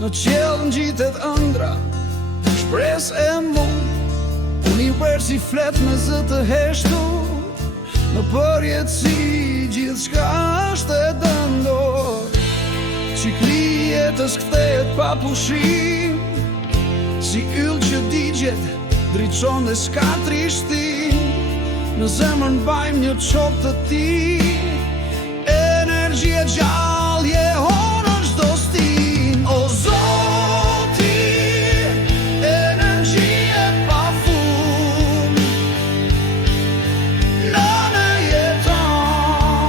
Në qelë ngjitet ëndra, shpresë e mund. Univers i flet me zë të heshtur. Në përjetësi gjithçka është e dëndor. Cikli i jetës kthehet pa pushim, si yll që digjet, drejton dhe s'ka trishtim. Në zemër mbajmë një çop të tij, energji e gjallë jehon është çdo stin. O Zoti, energji e pafund, në ne jeton,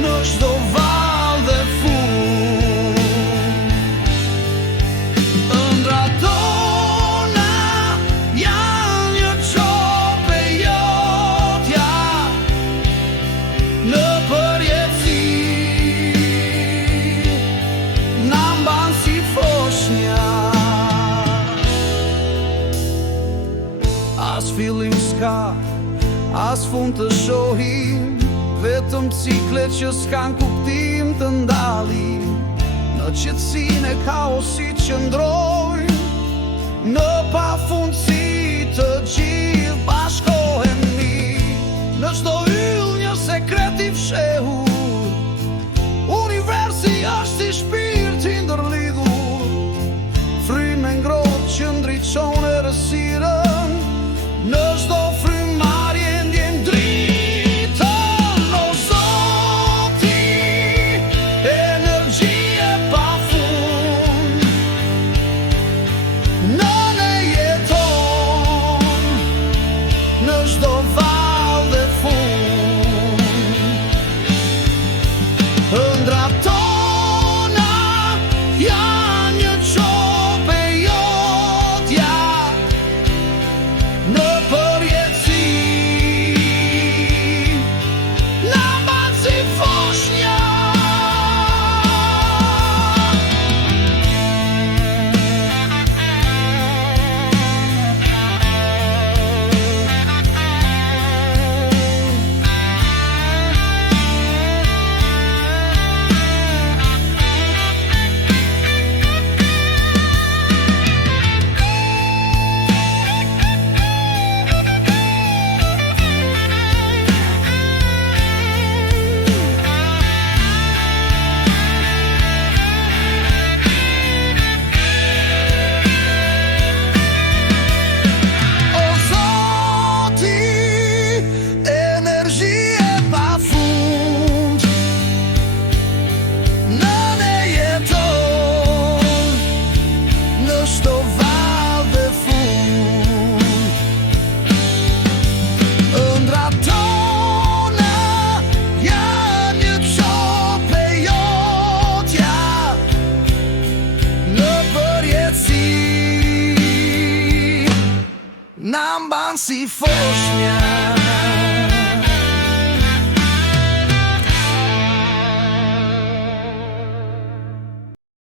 në çdo val dhe fund. Ëndrat tona janë një çop e jotja, në përjetësi na mban si foshnja. As fillim s'ka, as fund të shohim, vetëm ciklet që s'kan kuptim të ndalin. Në qetësinë e kaosit qëndrojmë, në pafundësi të gjithë bashkohemi. Në çdo yll një sekret i fshehur, universi është si shpirt i ndërlidhur. Frymë e ngrohtë që ndriçon errësirën, në çdo frymarrje ndjen dritën. O Zoti, energji e pafund, në ne jeton, në çdo val dhe fund. Ëndrat tona janë një çop e jotja, në përjetësi na mban si foshnja. Na mban si foshnja.